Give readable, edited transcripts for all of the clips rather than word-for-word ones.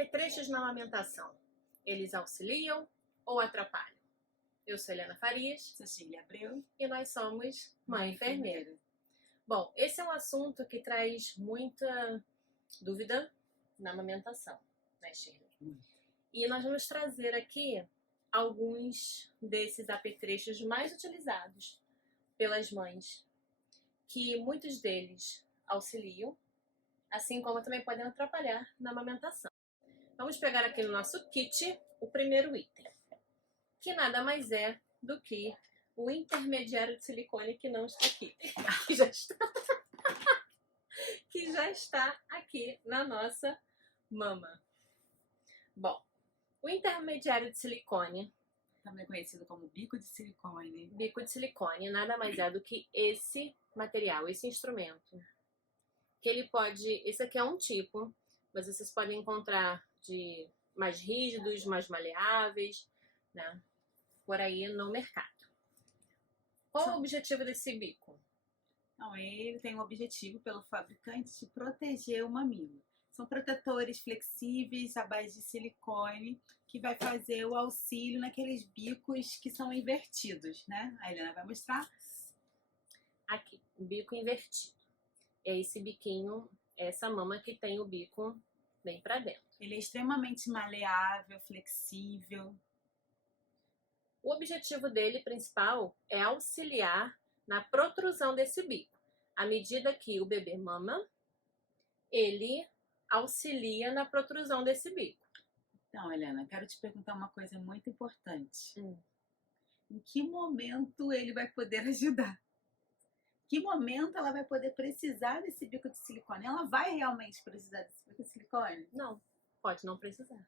apetrechos na amamentação, eles auxiliam ou atrapalham? Eu sou Helena Farias. Cecília Abreu. E nós somos Mãe Enfermeira. Bom, esse é um assunto que traz muita dúvida na amamentação, né, Shirley? E nós vamos trazer aqui alguns desses apetrechos mais utilizados pelas mães, que muitos deles auxiliam, assim como também podem atrapalhar na amamentação. Vamos pegar aqui no nosso kit o primeiro item, que nada mais é do que o intermediário de silicone que não está aqui, que já está aqui na nossa mama. Bom, o intermediário de silicone, também conhecido como bico de silicone. Bico de silicone nada mais é do que esse material, esse instrumento. Que ele pode, esse aqui é um tipo, mas vocês podem encontrar de mais rígidos, mais maleáveis, né, por aí no mercado. Qual o objetivo desse bico? Então, ele tem o objetivo pelo fabricante de proteger o mamilo. São protetores flexíveis à base de silicone que vai fazer o auxílio naqueles bicos que são invertidos, né? A Helena vai mostrar. Aqui, o bico invertido. É esse biquinho, essa mama que tem o bico bem para dentro. Ele é extremamente maleável, flexível. O objetivo dele principal é auxiliar na protrusão desse bico. À medida que o bebê mama, ele auxilia na protrusão desse bico. Então, Helena, quero te perguntar uma coisa muito importante. Em que momento ele vai poder ajudar? Que momento ela vai poder precisar desse bico de silicone? Ela vai realmente precisar desse bico de silicone? Não, pode não precisar.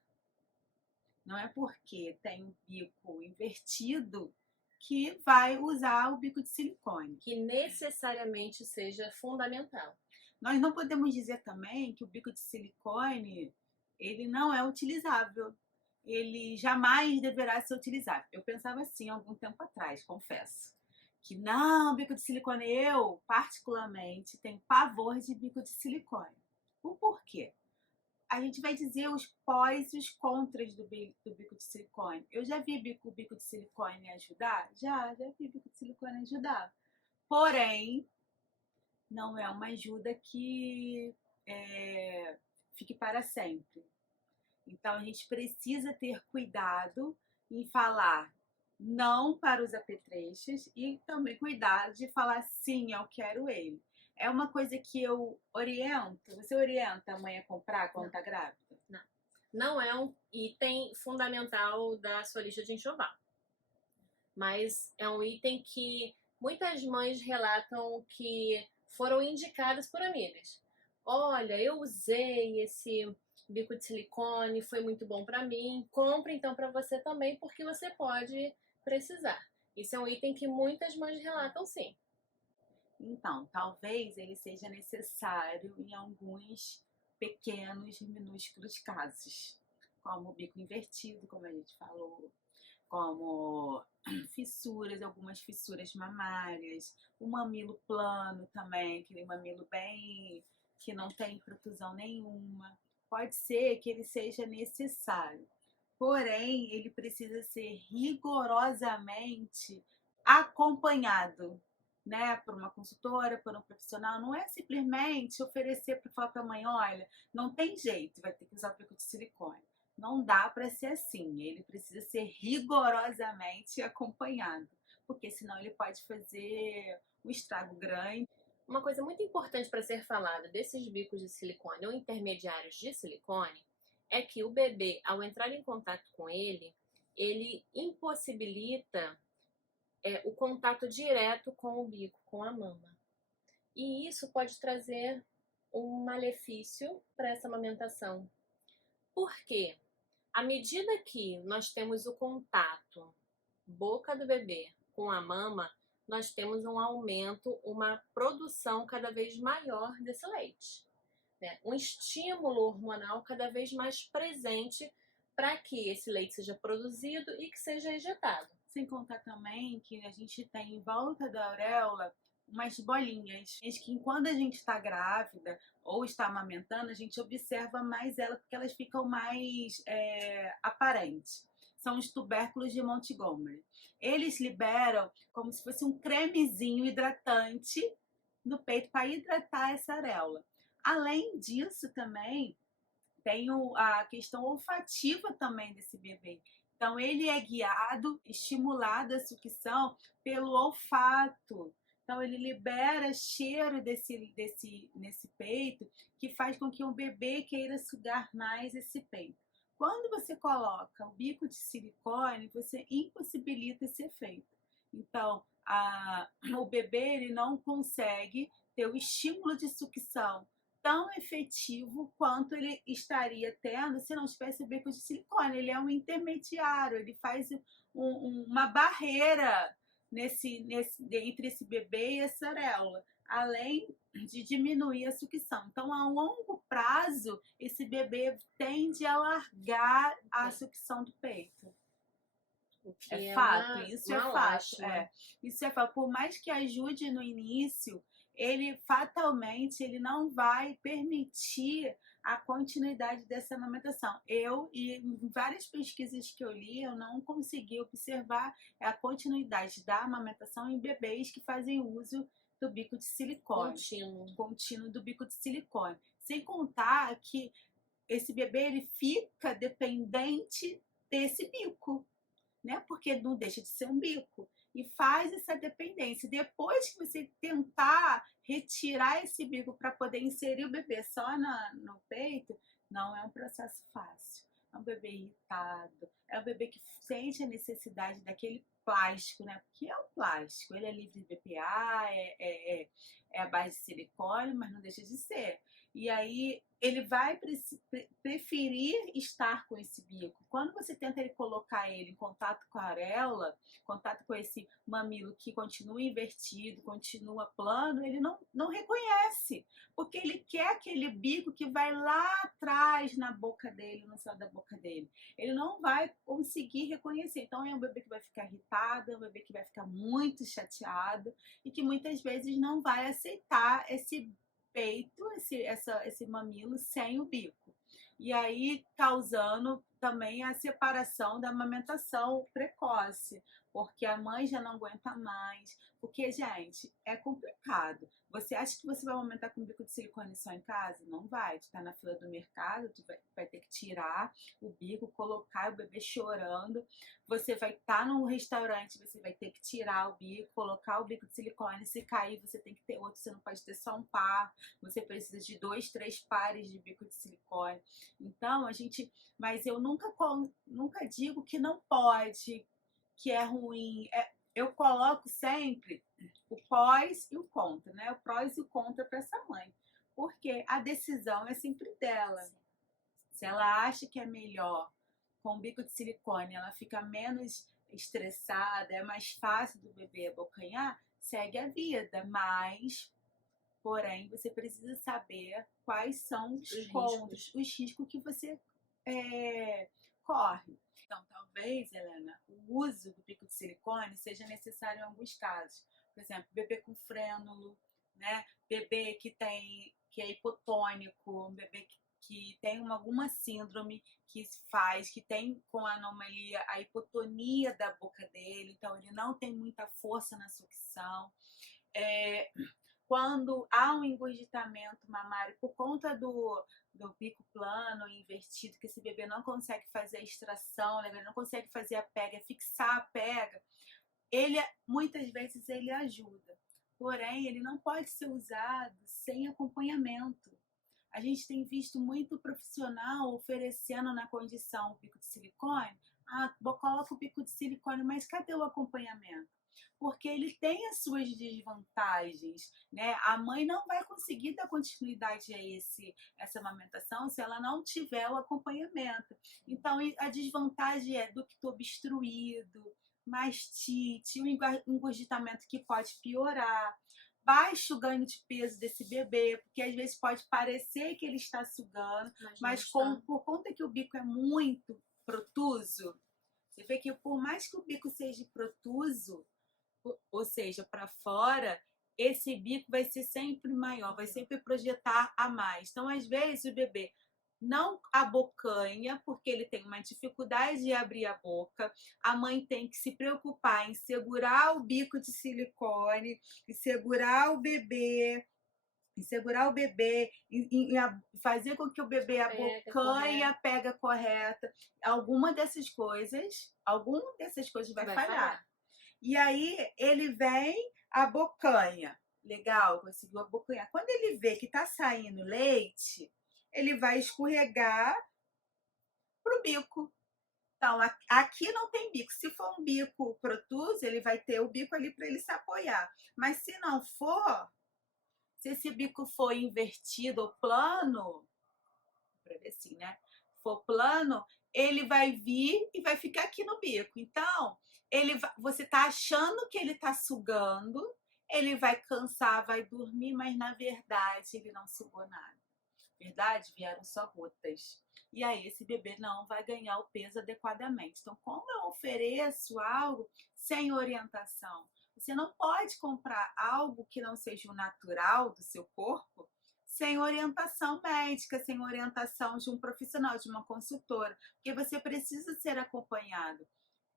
Não é porque tem um bico invertido que vai usar o bico de silicone. Que necessariamente seja fundamental. Nós não podemos dizer também que o bico de silicone, ele não é utilizável. Ele jamais deverá ser utilizável. Eu pensava assim há algum tempo atrás, confesso. Que não, bico de silicone, eu particularmente tenho pavor de bico de silicone. O porquê? A gente vai dizer os pós e os contras do bico de silicone. Eu já vi o bico de silicone ajudar? Já vi bico de silicone ajudar. Porém, não é uma ajuda que fique para sempre. Então, a gente precisa ter cuidado em falar não para os apetrechos e também cuidado de falar sim, eu quero ele. É uma coisa que eu oriento. Você orienta a mãe a comprar quando está grávida? Não. Não é um item fundamental da sua lista de enxoval. Mas é um item que muitas mães relatam que foram indicadas por amigas. Olha, eu usei esse bico de silicone, foi muito bom para mim. Compre então para você também, porque você pode precisar. Isso é um item que muitas mães relatam, sim. Então, talvez ele seja necessário em alguns pequenos e minúsculos casos, como o bico invertido, como a gente falou, como fissuras, algumas fissuras mamárias, o mamilo plano também, aquele mamilo bem que não tem protrusão nenhuma. Pode ser que ele seja necessário, porém ele precisa ser rigorosamente acompanhado, né, por uma consultora, por um profissional. Não é simplesmente oferecer para falar para a mãe, olha, não tem jeito, vai ter que usar o bico de silicone. Não dá para ser assim, ele precisa ser rigorosamente acompanhado, porque senão ele pode fazer um estrago grande. Uma coisa muito importante para ser falada desses bicos de silicone ou intermediários de silicone é que o bebê, ao entrar em contato com ele impossibilita o contato direto com o bico, com a mama. E isso pode trazer um malefício para essa amamentação. Por quê? À medida que nós temos o contato boca do bebê com a mama, nós temos um aumento, uma produção cada vez maior desse leite, né? Um estímulo hormonal cada vez mais presente para que esse leite seja produzido e que seja ejetado. Sem contar também que a gente tem em volta da auréola umas bolinhas. Que quando a gente está grávida ou está amamentando, a gente observa mais ela porque elas ficam mais aparentes. São os tubérculos de Montgomery. Eles liberam como se fosse um cremezinho hidratante no peito para hidratar essa areola. Além disso, também tem a questão olfativa também desse bebê. Então, ele é guiado, estimulado a sucção pelo olfato. Então, ele libera cheiro nesse peito, que faz com que o bebê queira sugar mais esse peito. Quando você coloca o bico de silicone, você impossibilita esse efeito. Então, o bebê ele não consegue ter o estímulo de sucção tão efetivo quanto ele estaria tendo se não tivesse o bico de silicone. Ele é um intermediário, ele faz uma barreira entre esse bebê e essa areola, além de diminuir a sucção. Então, a longo prazo, esse bebê tende a largar a sucção do peito. O que É fato, isso é fato. lástima. Isso é fato. Por mais que ajude no início, ele fatalmente ele não vai permitir a continuidade dessa amamentação. E em várias pesquisas que eu li, eu não consegui observar a continuidade da amamentação em bebês que fazem uso do bico de silicone. Contínuo do bico de silicone. Sem contar que esse bebê ele fica dependente desse bico, né? Porque não deixa de ser um bico. E faz essa dependência. Depois que você tentar retirar esse bico para poder inserir o bebê só no peito, não é um processo fácil. É um bebê irritado, é um bebê que sente a necessidade daquele plástico, né? Porque é um plástico, ele é livre de BPA, é a base de silicone, mas não deixa de ser. E aí ele vai preferir estar com esse bico. Quando você tenta colocar ele em contato com a areola, contato com esse mamilo que continua invertido, continua plano, ele não reconhece, porque ele quer aquele bico que vai lá atrás na boca dele, no céu da boca dele. Ele não vai conseguir reconhecer. Então é um bebê que vai ficar irritado, é um bebê que vai ficar muito chateado e que muitas vezes não vai aceitar esse peito, esse mamilo sem o bico. E aí causando também a separação da amamentação precoce, porque a mãe já não aguenta mais. Porque, gente, é complicado. Você acha que você vai amamentar com bico de silicone só em casa? Não vai. Tu tá na fila do mercado, tu vai ter que tirar o bico, colocar o bebê chorando. Você vai estar num restaurante, você vai ter que tirar o bico, colocar o bico de silicone. Se cair, você tem que ter outro, você não pode ter só um par. Você precisa de 2, 3 pares de bico de silicone. Então, mas eu nunca digo que não pode, que é ruim. Eu coloco sempre o pós e o contra, né? O prós e o contra para essa mãe. Porque a decisão é sempre dela. Se ela acha que é melhor com o bico de silicone, ela fica menos estressada, é mais fácil do bebê abocanhar, segue a vida. Mas, porém, você precisa saber quais são os contras, os riscos que você corre. Então, talvez, Helena, o uso do bico de silicone seja necessário em alguns casos. Por exemplo, bebê com frênulo, né? Bebê que é hipotônico, um bebê que tem alguma síndrome que tem com anomalia a hipotonia da boca dele, então ele não tem muita força na sucção. Quando há um engurgitamento mamário por conta do bico plano invertido, que esse bebê não consegue fazer a extração, né? Ele não consegue fazer a pega, fixar a pega, muitas vezes ele ajuda. Porém, ele não pode ser usado sem acompanhamento. A gente tem visto muito profissional oferecendo na condição o bico de silicone. Coloca o bico de silicone, mas cadê o acompanhamento? Porque ele tem as suas desvantagens, né? A mãe não vai conseguir dar continuidade a essa amamentação se ela não tiver o acompanhamento. Então, a desvantagem é ducto obstruído, mastite, um engurgitamento que pode piorar, baixo ganho de peso desse bebê, porque às vezes pode parecer que ele está sugando, mas por conta que o bico é muito protuso, você vê que por mais que o bico seja protuso, ou seja, para fora, esse bico vai ser sempre maior, vai sempre projetar a mais. Então, às vezes, o bebê não abocanha, porque ele tem uma dificuldade de abrir a boca. A mãe tem que se preocupar em segurar o bico de silicone, e segurar o bebê, e fazer com que o bebê abocanhe a pega correta. Alguma dessas coisas vai falhar. E aí ele vem, abocanha. Legal, conseguiu abocanhar. Quando ele vê que tá saindo leite, ele vai escorregar pro bico. Então, aqui não tem bico. Se for um bico protuso, ele vai ter o bico ali para ele se apoiar. Mas se não for, se esse bico for invertido ou plano, para ver assim, né? For plano, ele vai vir e vai ficar aqui no bico. Então, você tá achando que ele tá sugando, ele vai cansar, vai dormir, mas na verdade ele não sugou nada. Verdade? Vieram só gotas. E aí esse bebê não vai ganhar o peso adequadamente. Então, como eu ofereço algo sem orientação? Você não pode comprar algo que não seja o natural do seu corpo sem orientação médica, sem orientação de um profissional, de uma consultora, porque você precisa ser acompanhado.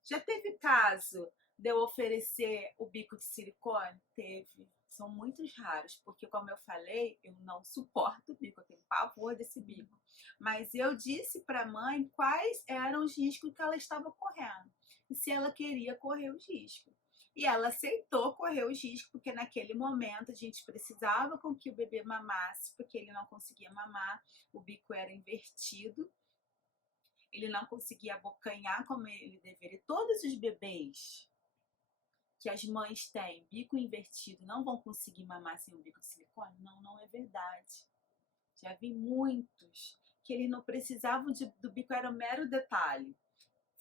Já teve caso de eu oferecer o bico de silicone? Teve. São muitos raros, porque como eu falei, eu não suporto o bico, eu tenho pavor desse bico. Mas eu disse para a mãe quais eram os riscos que ela estava correndo e se ela queria correr os riscos. E ela aceitou correr os riscos, porque naquele momento a gente precisava com que o bebê mamasse, porque ele não conseguia mamar, o bico era invertido, ele não conseguia abocanhar como ele deveria. Todos os bebês que as mães têm bico invertido não vão conseguir mamar sem o bico de silicone? Não, não é verdade. Já vi muitos que eles não precisavam do bico, era um mero detalhe.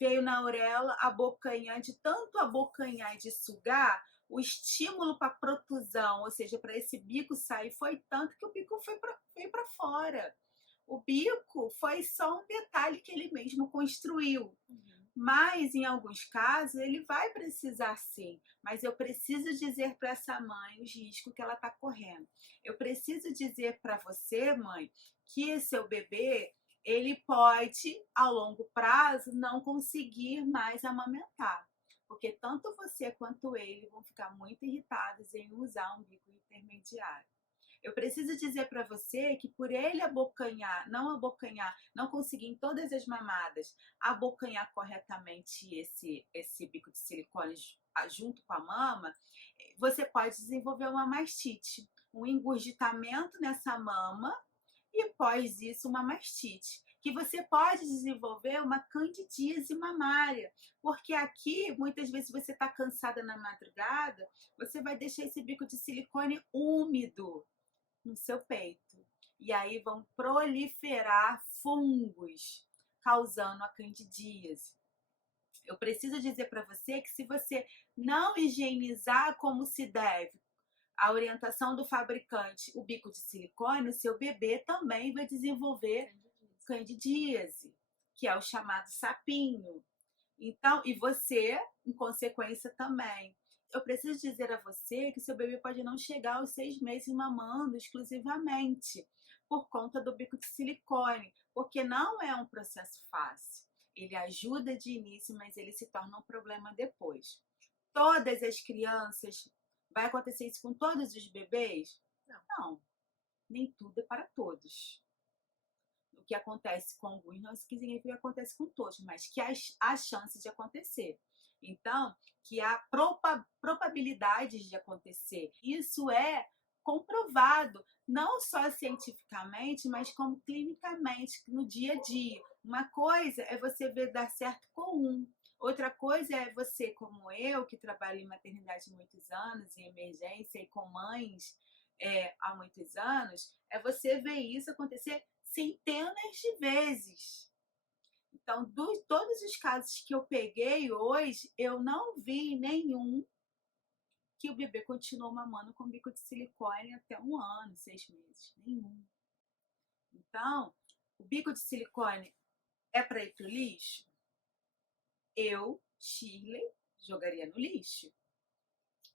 Veio na orelha, abocanhar, de tanto abocanhar e de sugar, o estímulo para protusão, ou seja, para esse bico sair, foi tanto que o bico veio para fora. O bico foi só um detalhe que ele mesmo construiu. Mas, em alguns casos, ele vai precisar sim. Mas eu preciso dizer para essa mãe os riscos que ela está correndo. Eu preciso dizer para você, mãe, que seu bebê, ele pode, ao longo prazo, não conseguir mais amamentar. Porque tanto você quanto ele vão ficar muito irritados em usar um bico intermediário. Eu preciso dizer para você que por ele abocanhar, não conseguir em todas as mamadas abocanhar corretamente esse bico de silicone junto com a mama, você pode desenvolver uma mastite, um engurgitamento nessa mama e após isso uma mastite, que você pode desenvolver uma candidíase mamária, porque aqui muitas vezes você está cansada na madrugada, você vai deixar esse bico de silicone úmido no seu peito. E aí vão proliferar fungos, causando a candidíase. Eu preciso dizer para você que se você não higienizar como se deve, a orientação do fabricante, o bico de silicone, o seu bebê também vai desenvolver candidíase, que é o chamado sapinho. Então, e você, em consequência, também. Eu preciso dizer a você que seu bebê pode não chegar aos 6 meses mamando exclusivamente por conta do bico de silicone, porque não é um processo fácil. Ele ajuda de início, mas ele se torna um problema depois. Todas as crianças, vai acontecer isso com todos os bebês? Não, nem tudo é para todos. O que acontece com alguns não significa que acontece com todos, mas que há chances de acontecer. Então, que há probabilidades de acontecer. Isso é comprovado, não só cientificamente, mas como clinicamente, no dia a dia. Uma coisa é você ver dar certo com um. Outra coisa é você, como eu, que trabalho em maternidade há muitos anos, em emergência e com mães há muitos anos, é você ver isso acontecer centenas de vezes. Então, todos os casos que eu peguei hoje, eu não vi nenhum que o bebê continuou mamando com bico de silicone até 1 ano, 6 meses. Nenhum. Então, o bico de silicone é para ir pro lixo? Eu, Shirley, jogaria no lixo.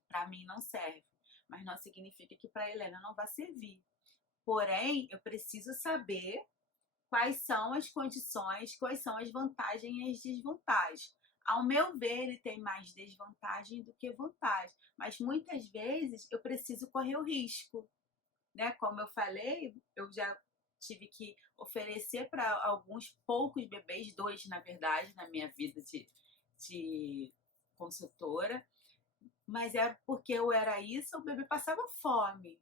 Para mim não serve. mas não significa que para a Helena não vai servir. Porém, eu preciso saber quais são as condições, quais são as vantagens e as desvantagens. Ao meu ver, ele tem mais desvantagem do que vantagem, mas muitas vezes eu preciso correr o risco, né? Como eu falei, eu já tive que oferecer para alguns poucos bebês, 2 na verdade, na minha vida de consultora, mas é porque eu era isso, o bebê passava fome.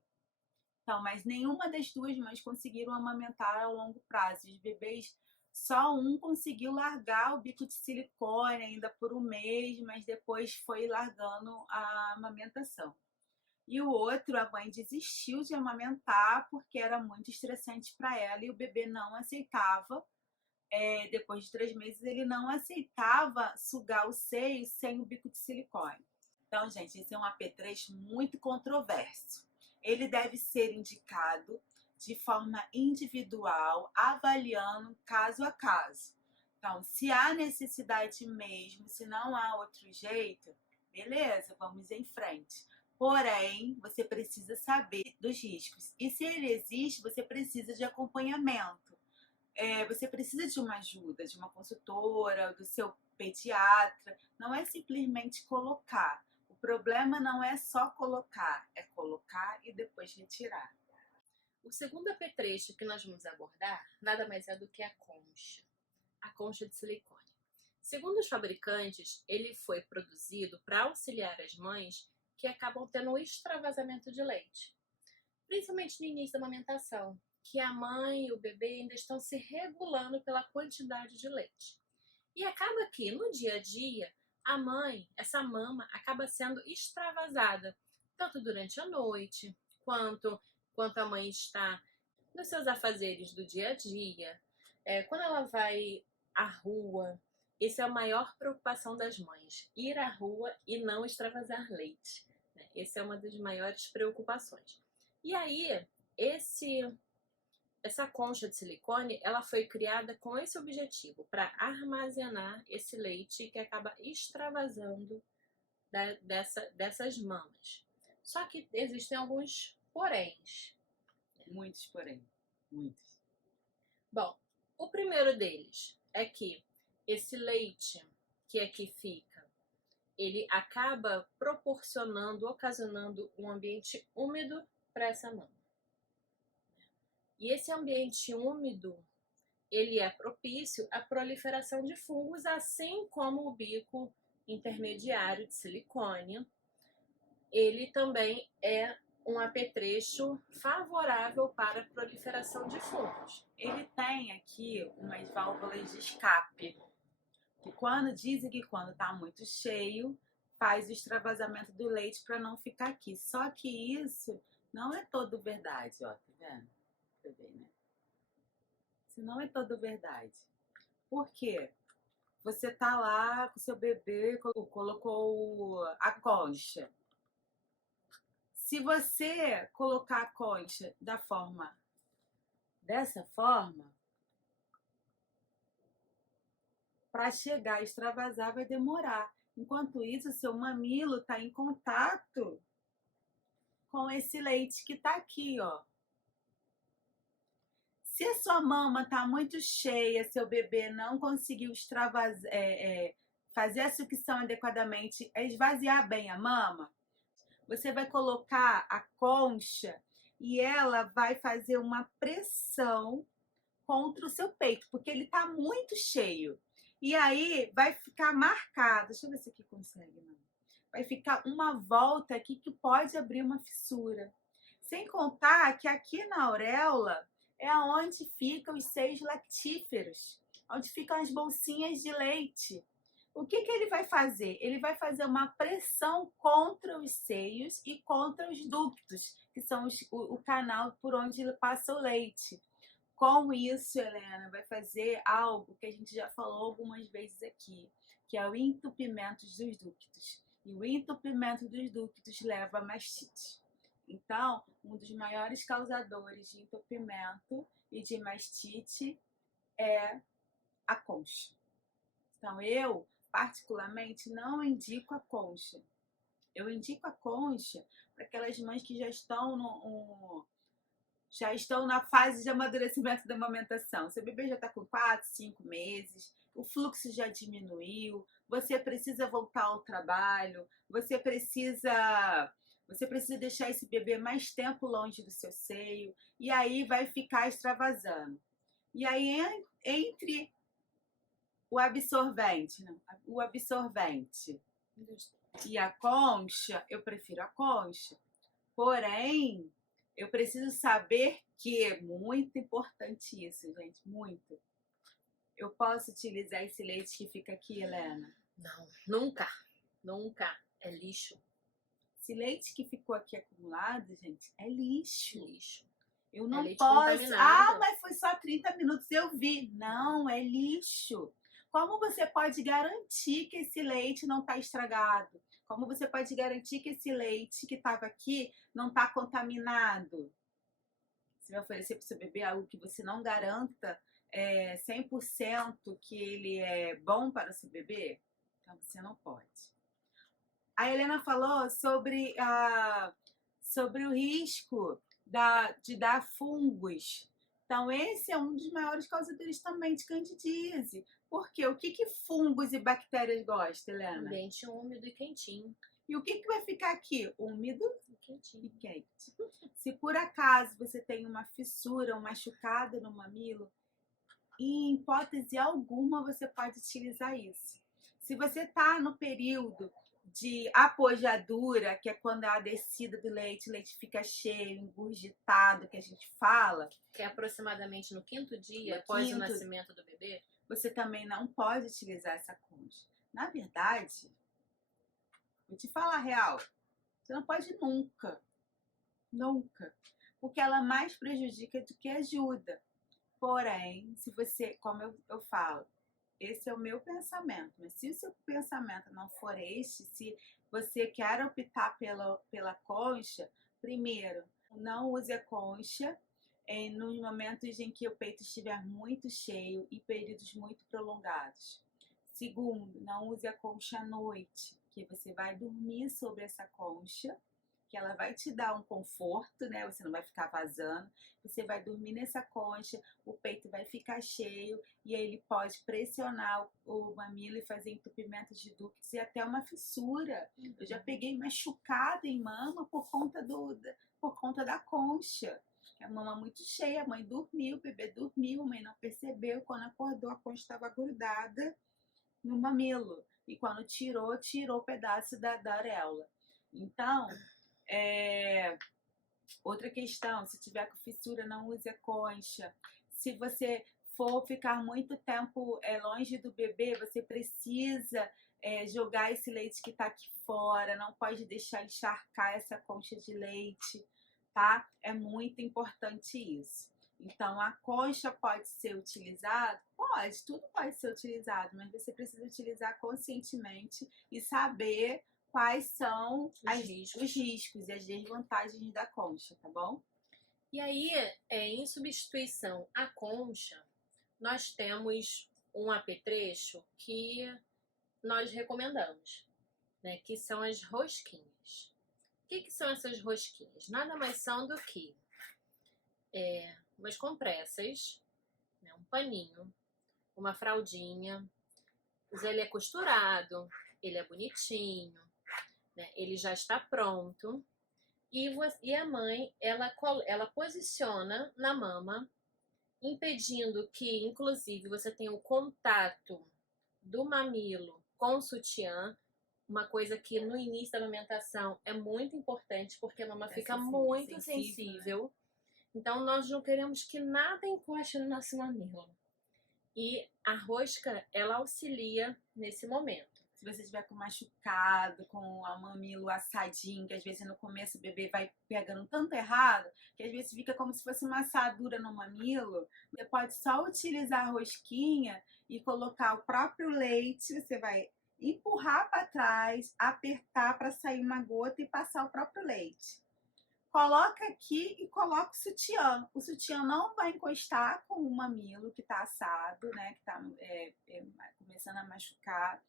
Então, mas nenhuma das duas mães conseguiram amamentar ao longo prazo. Os bebês, só um conseguiu largar o bico de silicone ainda por um mês, mas depois foi largando a amamentação. E o outro, a mãe desistiu de amamentar porque era muito estressante para ela e o bebê não aceitava. Depois de 3 meses, ele não aceitava sugar o seio sem o bico de silicone. Então, gente, esse é um apetrecho muito controverso. Ele deve ser indicado de forma individual, avaliando caso a caso. Então, se há necessidade mesmo, se não há outro jeito, beleza, vamos em frente. Porém, você precisa saber dos riscos. E se ele existe, você precisa de acompanhamento. Você precisa de uma ajuda, de uma consultora, do seu pediatra. Não é simplesmente colocar. O problema não é só colocar, é colocar e depois retirar. O segundo apetrecho que nós vamos abordar nada mais é do que a concha de silicone. Segundo os fabricantes, ele foi produzido para auxiliar as mães que acabam tendo um extravasamento de leite, principalmente no início da amamentação, que a mãe e o bebê ainda estão se regulando pela quantidade de leite. E acaba que no dia a dia, a mãe, essa mama, acaba sendo extravasada, tanto durante a noite, quanto a mãe está nos seus afazeres do dia a dia, quando ela vai à rua. Essa é a maior preocupação das mães, ir à rua e não extravasar leite. Essa é uma das maiores preocupações. E aí, essa concha de silicone, ela foi criada com esse objetivo, para armazenar esse leite que acaba extravasando dessas mamas. Só que existem alguns poréns. Muitos, porém. Muitos. Bom, o primeiro deles é que esse leite que aqui fica, ele acaba ocasionando um ambiente úmido para essa mama. E esse ambiente úmido, ele é propício à proliferação de fungos, assim como o bico intermediário de silicone. Ele também é um apetrecho favorável para a proliferação de fungos. Ele tem aqui umas válvulas de escape, que dizem que quando está muito cheio, faz o extravasamento do leite para não ficar aqui. Só que isso não é todo verdade, ó, tá vendo? Você vê, né? Isso não é todo verdade. Por quê? Você tá lá com seu bebê, colocou a concha. Se você colocar a concha dessa forma, para chegar a extravasar vai demorar. Enquanto isso, seu mamilo está em contato com esse leite que está aqui, ó. Se a sua mama está muito cheia, seu bebê não conseguiu fazer a sucção adequadamente, esvaziar bem a mama, você vai colocar a concha e ela vai fazer uma pressão contra o seu peito, porque ele está muito cheio. E aí vai ficar marcado. Deixa eu ver se aqui consegue, não. Vai ficar uma volta aqui que pode abrir uma fissura. Sem contar que aqui na auréola é onde ficam os seios lactíferos, onde ficam as bolsinhas de leite. O que ele vai fazer? Ele vai fazer uma pressão contra os seios e contra os ductos, que são o canal por onde passa o leite. Com isso, Helena, vai fazer algo que a gente já falou algumas vezes aqui, que é o entupimento dos ductos. E o entupimento dos ductos leva a mastite. Então, um dos maiores causadores de entupimento e de mastite é a concha. Então, eu, particularmente, não indico a concha. Eu indico a concha para aquelas mães que já estão na fase de amadurecimento da amamentação. Seu bebê já está com 4, 5 meses, o fluxo já diminuiu, você precisa voltar ao trabalho, você precisa deixar esse bebê mais tempo longe do seu seio, e aí vai ficar extravasando. E aí, entre o absorvente e a concha, eu prefiro a concha. Porém, eu preciso saber que é muito importante isso, gente, muito. Eu posso utilizar esse leite que fica aqui, Helena? Não, nunca. Nunca. É lixo. Esse leite que ficou aqui acumulado, gente, é lixo. Lixo. Eu não leite posso. contaminado. Mas foi só 30 minutos, eu vi. Não, é lixo. Como você pode garantir que esse leite não está estragado? Como você pode garantir que esse leite que estava aqui não está contaminado? Você vai oferecer para o seu bebê algo que você não garanta 100% que ele é bom para o seu bebê? Então você não pode. A Helena falou sobre o risco de dar fungos. Então, esse é um dos maiores causadores também de candidíase. Por quê? O que fungos e bactérias gostam, Helena? Ambiente úmido e quentinho. E o que vai ficar aqui? Úmido e quentinho. E quente. Se por acaso você tem uma fissura, um machucado no mamilo, em hipótese alguma você pode utilizar isso. Se você está no período de apojadura, que é quando é a descida do leite, o leite fica cheio, engurgitado, que a gente fala. Que é aproximadamente no 5º dia após o nascimento do bebê. Você também não pode utilizar essa concha. Na verdade, vou te falar a real, você não pode nunca. Nunca. Porque ela mais prejudica do que ajuda. Porém, se você, como eu falo, esse é o meu pensamento, mas se o seu pensamento não for este, se você quer optar pela concha, primeiro, não use a concha nos momentos em que o peito estiver muito cheio e períodos muito prolongados. Segundo, não use a concha à noite, que você vai dormir sobre essa concha, que ela vai te dar um conforto, né? Você não vai ficar vazando. Você vai dormir nessa concha, o peito vai ficar cheio e aí ele pode pressionar o mamilo e fazer entupimento de ductos e até uma fissura. Eu já peguei machucada em mama por conta da concha. A mama muito cheia, a mãe dormiu, o bebê dormiu, a mãe não percebeu. Quando acordou, a concha estava grudada no mamilo. E quando tirou o pedaço da areola. Então, outra questão, se tiver com fissura, não use a concha. Se você for ficar muito tempo longe do bebê, você precisa jogar esse leite que está aqui fora, não pode deixar encharcar essa concha de leite, tá? É muito importante isso. Então, a concha pode ser utilizada? Pode, tudo pode ser utilizado, mas você precisa utilizar conscientemente e saber quais são os riscos e as desvantagens da concha, tá bom? E aí, em substituição à concha, nós temos um apetrecho que nós recomendamos, né, que são as rosquinhas. O que são essas rosquinhas? Nada mais são do que umas compressas, né, um paninho, uma fraldinha. Ele é costurado, ele é bonitinho, né, ele já está pronto. E a mãe, ela posiciona na mama, impedindo que, inclusive, você tenha o contato do mamilo com o sutiã, uma coisa que no início da amamentação é muito importante, porque a mama fica muito sensível. Então, nós não queremos que nada encoste no nosso mamilo. E a rosca, ela auxilia nesse momento. Se você estiver com machucado, com o mamilo assadinho, que às vezes no começo o bebê vai pegando tanto errado, que às vezes fica como se fosse uma assadura no mamilo, você pode só utilizar a rosquinha e colocar o próprio leite, você vai empurrar para trás, apertar para sair uma gota e passar o próprio leite. Coloca aqui e coloca o sutiã. O sutiã não vai encostar com o mamilo que está assado, né? Que está começando a machucar.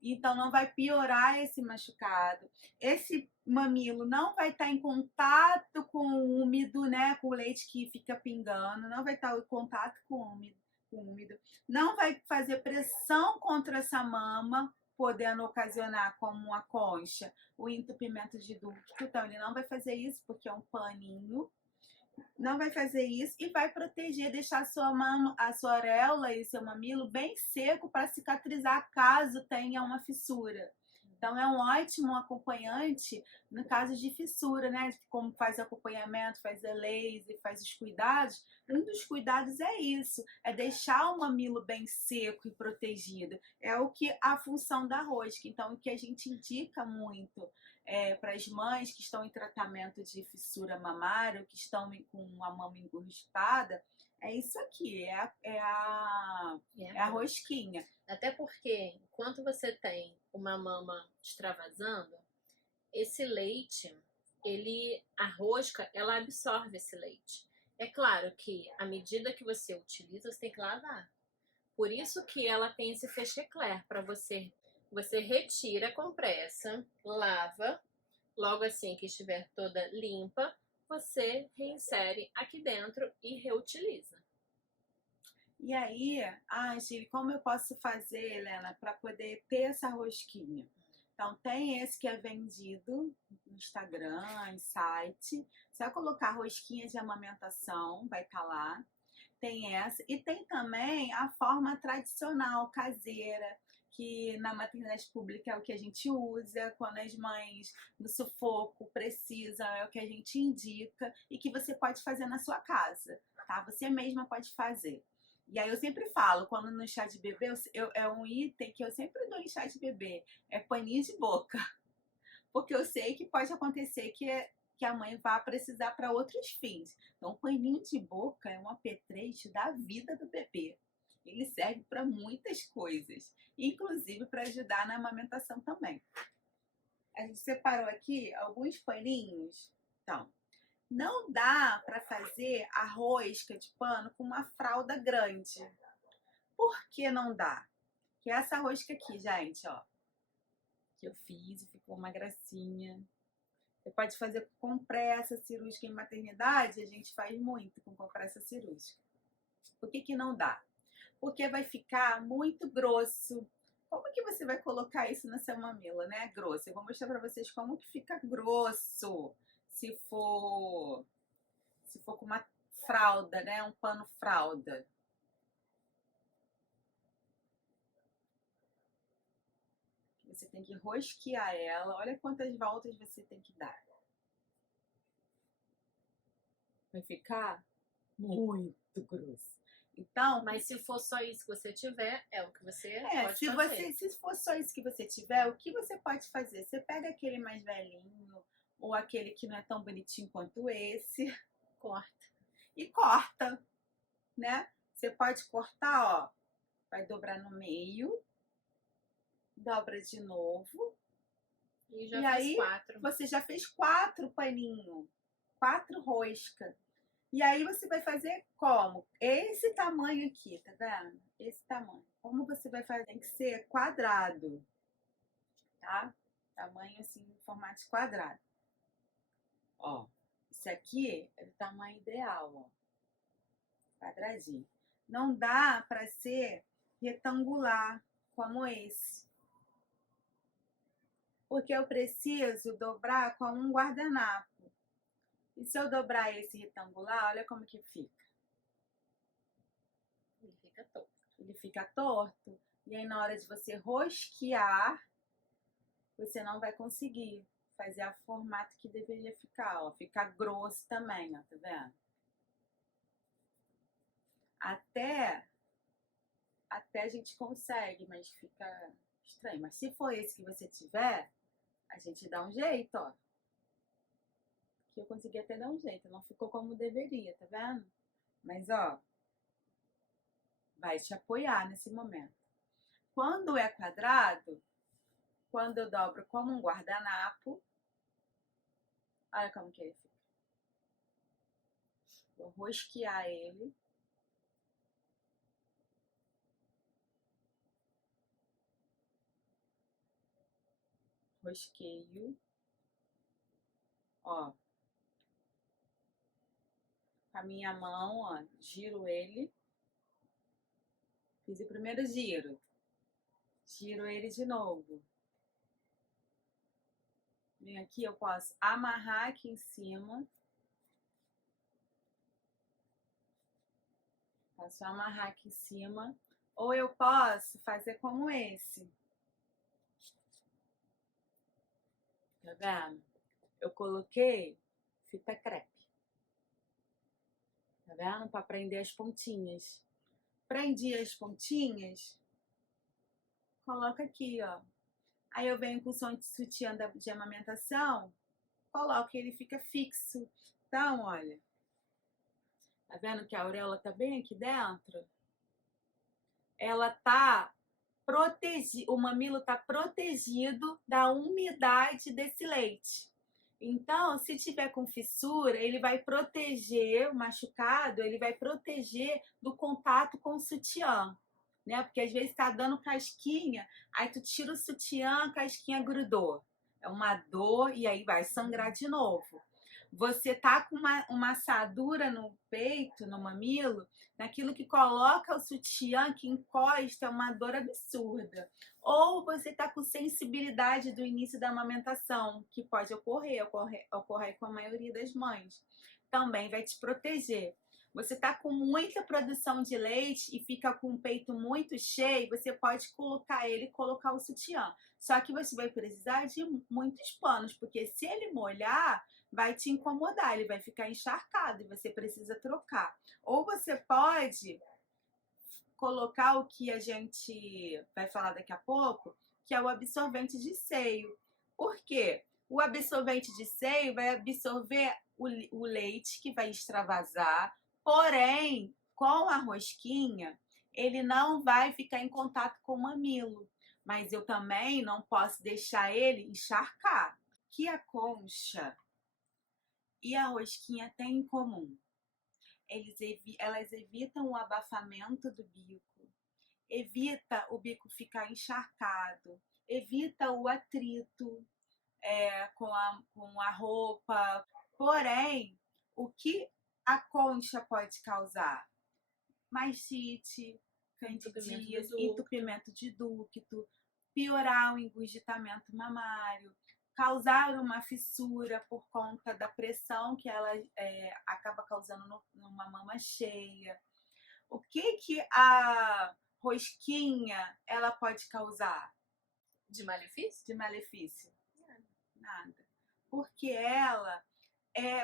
Então não vai piorar esse machucado. Esse mamilo não vai estar em contato com o úmido, né? Com o leite que fica pingando, não vai estar em contato com o úmido, não vai fazer pressão contra essa mama, podendo ocasionar como uma concha o entupimento de ducto. Então ele não vai fazer isso porque é um paninho. Não vai fazer isso e vai proteger, deixar a sua areola e seu mamilo bem seco para cicatrizar caso tenha uma fissura. Então é um ótimo acompanhante no caso de fissura, né? Como faz acompanhamento, faz a laser, faz os cuidados. Um dos cuidados é isso, é deixar o mamilo bem seco e protegido. É o que a função da rosca. Então o que a gente indica muito para as mães que estão em tratamento de fissura mamária, que estão com a mama engurgitada, é isso aqui, é a rosquinha. Até porque, enquanto você tem uma mama extravasando, esse leite, a rosca, ela absorve esse leite. É claro que, à medida que você utiliza, você tem que lavar. Por isso que ela tem esse fechecler, para você. Você retira a compressa, lava, logo assim que estiver toda limpa, você reinsere aqui dentro e reutiliza. E aí, Gili, como eu posso fazer, Helena, para poder ter essa rosquinha? Então, tem esse que é vendido no Instagram, em site. Você vai colocar rosquinha de amamentação, vai estar lá. Tem essa. E tem também a forma tradicional, caseira, que na maternidade pública é o que a gente usa, quando as mães no sufoco precisam, é o que a gente indica e que você pode fazer na sua casa, tá? Você mesma pode fazer. E aí eu sempre falo, quando no chá de bebê, é um item que eu sempre dou em chá de bebê, é paninho de boca. Porque eu sei que pode acontecer que a mãe vá precisar para outros fins. Então, o paninho de boca é um apetrecho da vida do bebê. Ele serve para muitas coisas, inclusive para ajudar na amamentação também. A gente separou aqui alguns paninhos. Então, não dá para fazer a rosca de pano com uma fralda grande. Por que não dá? Que é essa rosca aqui, gente, ó, que eu fiz e ficou uma gracinha. Você pode fazer com compressa cirúrgica em maternidade, a gente faz muito com compressa cirúrgica. Por que não dá? Porque vai ficar muito grosso. Como que você vai colocar isso na sua mamila, né? Grosso. Eu vou mostrar para vocês como que fica grosso se for com uma fralda, né? Um pano fralda. Você tem que rosquear ela. Olha quantas voltas você tem que dar. Vai ficar muito grosso. Então, mas se for só isso que você tiver, é o que você pode fazer. Se for só isso que você tiver, o que você pode fazer? Você pega aquele mais velhinho ou aquele que não é tão bonitinho quanto esse, corta e corta, né? Você pode cortar, ó, vai dobrar no meio, dobra de novo. E aí, 4. Você já fez 4 paninhos, 4 roscas. E aí você vai fazer como? Esse tamanho aqui, tá vendo? Esse tamanho. Como você vai fazer? Tem que ser quadrado, tá? Tamanho assim, em formato de quadrado. Ó, esse aqui é o tamanho ideal, ó. Quadradinho. Não dá para ser retangular, como esse. Porque eu preciso dobrar com um guardanapo. E se eu dobrar esse retangular, olha como que fica. Ele fica torto. Ele fica torto. E aí, na hora de você rosquear, você não vai conseguir fazer o formato que deveria ficar, ó. Fica grosso também, ó, tá vendo? Até a gente consegue, mas fica estranho. Mas se for esse que você tiver, a gente dá um jeito, ó. Que eu consegui até dar um jeito, não ficou como deveria, tá vendo? Mas, ó, vai te apoiar nesse momento. Quando é quadrado, quando eu dobro como um guardanapo, olha como que ele fica. Vou rosquear ele. rosqueio, ó, com a minha mão, ó, giro ele, fiz o primeiro giro, giro ele de novo. Vem aqui, eu posso amarrar aqui em cima. Posso amarrar aqui em cima. Ou eu posso fazer como esse. Tá vendo? Eu coloquei fita crepe. Tá vendo? Para prender as pontinhas. Prendi as pontinhas. Coloco aqui, ó. Aí eu venho com o sutiã de amamentação. Coloco e ele fica fixo. Então, olha. Tá vendo que a auréola tá bem aqui dentro? Ela tá protegido, o mamilo tá protegido da umidade desse leite. Então, se tiver com fissura, ele vai proteger o machucado, ele vai proteger do contato com o sutiã, né? Porque às vezes tá dando casquinha, aí tu tira o sutiã, a casquinha grudou. É uma dor e aí vai sangrar de novo. Você tá com uma assadura no peito, no mamilo, naquilo que coloca o sutiã, que encosta, é uma dor absurda. Ou você tá com sensibilidade do início da amamentação, que pode ocorrer com a maioria das mães. Também vai te proteger. Você tá com muita produção de leite e fica com o peito muito cheio, você pode colocar ele e colocar o sutiã. Só que você vai precisar de muitos panos, porque se ele molhar, vai te incomodar, ele vai ficar encharcado e você precisa trocar. Ou você pode colocar o que a gente vai falar daqui a pouco, que é o absorvente de seio. Por quê? O absorvente de seio vai absorver o leite que vai extravasar, porém, com a rosquinha, ele não vai ficar em contato com o mamilo. Mas eu também não posso deixar ele encharcar. Que a concha e a rosquinha têm em comum? Elas evitam o abafamento do bico, evita o bico ficar encharcado, evita o atrito com a roupa. Porém, o que a concha pode causar? Mastite, candidíase, entupimento de ducto, piorar o engurgitamento mamário, causar uma fissura por conta da pressão que ela acaba causando numa mama cheia. O que a rosquinha ela pode causar? De malefício? De malefício? Nada. Porque ela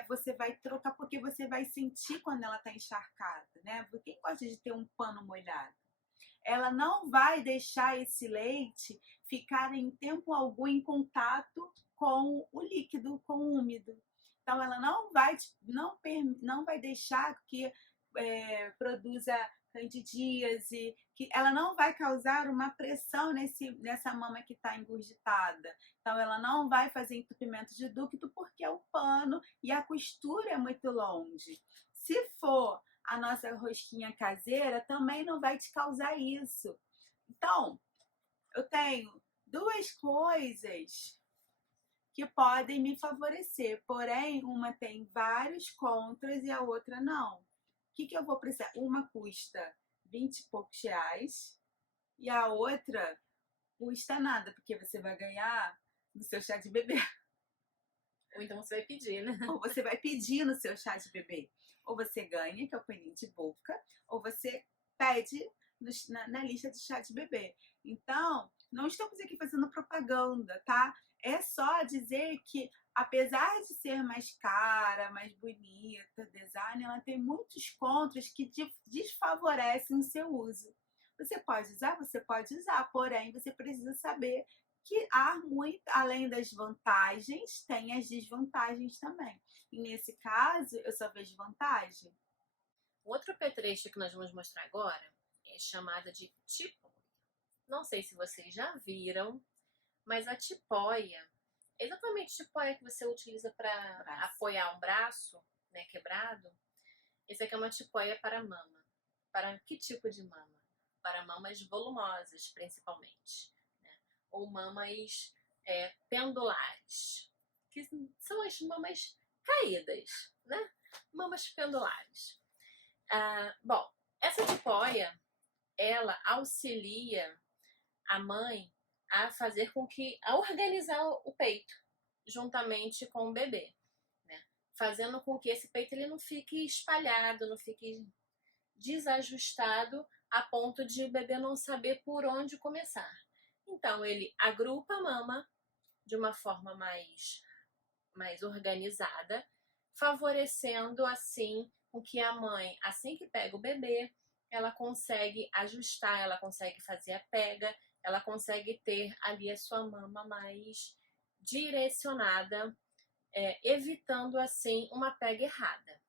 você vai trocar, porque você vai sentir quando ela está encharcada, né? Quem gosta de ter um pano molhado? Ela não vai deixar esse leite ficar em tempo algum em contato com o líquido, com o úmido. Então, ela não vai deixar que produza candidíase, que ela não vai causar uma pressão nessa mama que está engurgitada. Então, ela não vai fazer entupimento de ducto porque é um pano e a costura é muito longe. Se for a nossa rosquinha caseira, também não vai te causar isso. Então, eu tenho duas coisas que podem me favorecer, porém, uma tem vários contras e a outra não. O que eu vou precisar? Uma custa 20 e poucos reais e a outra custa nada, porque você vai ganhar no seu chá de bebê. Ou então você vai pedir, né? Ou você vai pedir no seu chá de bebê. Ou você ganha, que é o paninho de boca, ou você pede na lista de chá de bebê. Então, não estamos aqui fazendo propaganda, tá? É só dizer que, apesar de ser mais cara, mais bonita, design, ela tem muitos contras que desfavorecem o seu uso. Você pode usar, porém você precisa saber que além das vantagens, tem as desvantagens também. E nesse caso, eu só vejo vantagem. O outro apetrecho que nós vamos mostrar agora é chamada de tipóia. Não sei se vocês já viram, mas a tipóia, exatamente a tipóia que você utiliza para apoiar um braço, né, quebrado. Esse aqui é uma tipóia para mama. Para que tipo de mama? Para mamas volumosas, principalmente, né? Ou mamas pendulares, que são as mamas caídas, né? Mamas pendulares. Bom, essa tipóia, ela auxilia a mãe a organizar o peito, juntamente com o bebê, né? Fazendo com que esse peito ele não fique espalhado, não fique desajustado a ponto de o bebê não saber por onde começar. Então, ele agrupa a mama de uma forma mais organizada, favorecendo assim com que a mãe, assim que pega o bebê, ela consegue ajustar, ela consegue fazer a pega, ela consegue ter ali a sua mama mais direcionada, evitando assim uma pega errada.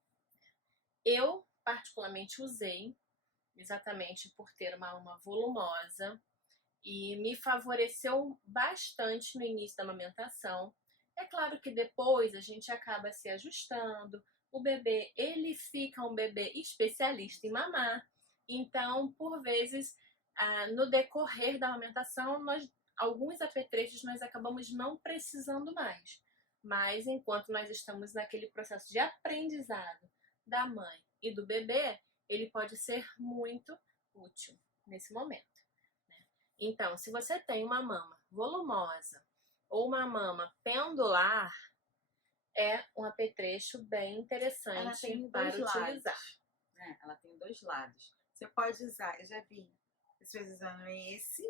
Eu particularmente usei, exatamente por ter uma mama volumosa, e me favoreceu bastante no início da amamentação. É claro que depois a gente acaba se ajustando, o bebê ele fica um bebê especialista em mamar, então por vezes no decorrer da amamentação alguns apetrechos nós acabamos não precisando mais, mas enquanto nós estamos naquele processo de aprendizado da mãe e do bebê, ele pode ser muito útil nesse momento. Então, se você tem uma mama volumosa ou uma mama pendular, é um apetrecho bem interessante para utilizar. Né? Ela tem 2 lados. Você pode usar, eu já vi pessoas usando esse,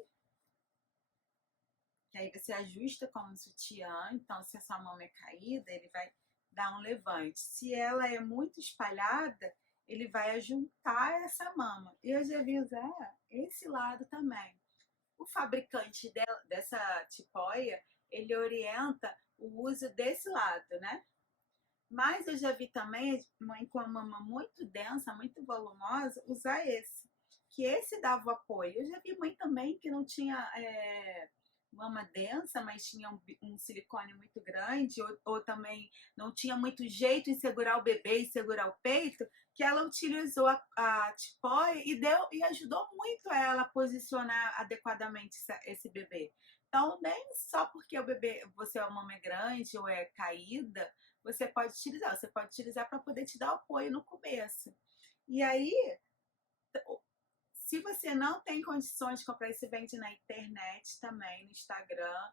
que aí você ajusta como um sutiã, então se a sua mama é caída, ele vai dar um levante. Se ela é muito espalhada, ele vai ajuntar essa mama. Eu já vi usar esse lado também. O fabricante dessa tipóia, ele orienta o uso desse lado, né? Mas eu já vi também mãe com a mama muito densa, muito volumosa, usar esse. Que esse dava o apoio. Eu já vi mãe também que não tinha mama densa, mas tinha um silicone muito grande, ou também não tinha muito jeito em segurar o bebê e segurar o peito, que ela utilizou a tipóia e ajudou muito ela a posicionar adequadamente esse bebê. Então, nem só porque o bebê, você é uma mama grande ou é caída, você pode utilizar para poder te dar apoio no começo. E aí, se você não tem condições de comprar, isso vende na internet também, no Instagram,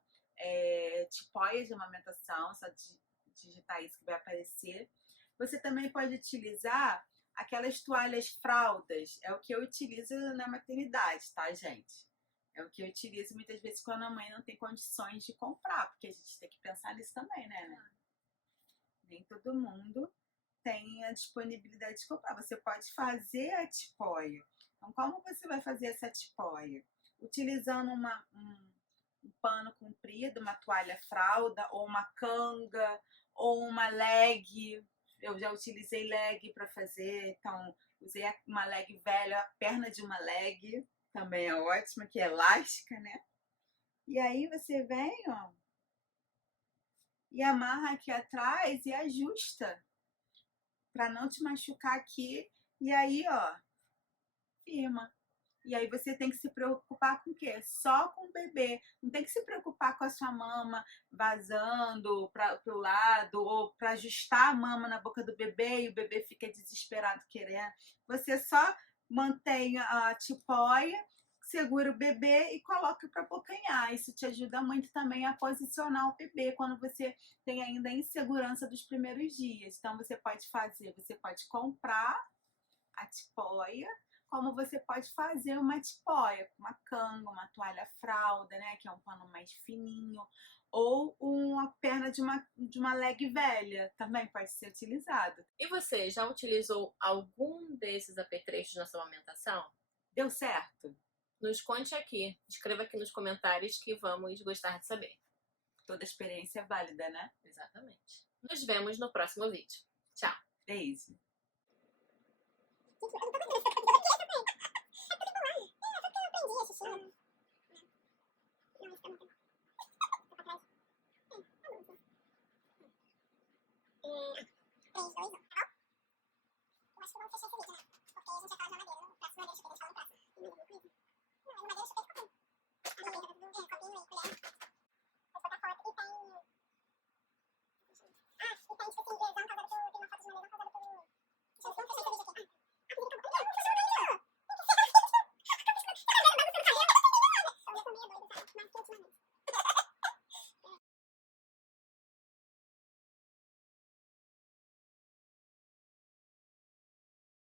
tipóias de amamentação, só digitar isso que vai aparecer. Você também pode utilizar aquelas toalhas fraldas, é o que eu utilizo na maternidade, tá, gente? É o que eu utilizo muitas vezes quando a mãe não tem condições de comprar, porque a gente tem que pensar nisso também, né? Nem todo mundo tem a disponibilidade de comprar. Você pode fazer a tipóia. Então, como você vai fazer essa tipóia? Utilizando um pano comprido, uma toalha fralda, ou uma canga, ou uma leg. Eu já utilizei leg para fazer, então usei uma leg velha, a perna de uma leg, também é ótima, que é elástica, né? E aí você vem, ó, e amarra aqui atrás e ajusta para não te machucar aqui. E aí, ó, firma. E aí você tem que se preocupar com o quê? Só com o bebê. Não tem que se preocupar com a sua mama vazando para o lado ou para ajustar a mama na boca do bebê e o bebê fica desesperado querendo. Você só mantém a tipóia, segura o bebê e coloca para abocanhar. Isso te ajuda muito também a posicionar o bebê quando você tem ainda a insegurança dos primeiros dias. Então você pode comprar a tipóia, como você pode fazer uma tipóia com uma canga, uma toalha fralda, né, que é um pano mais fininho, ou uma perna de uma leg velha, também pode ser utilizado. E você já utilizou algum desses apetrechos na sua amamentação? Deu certo? Nos conte aqui, escreva aqui nos comentários que vamos gostar de saber. Toda experiência é válida, né? Exatamente. Nos vemos no próximo vídeo. Tchau! Beijo!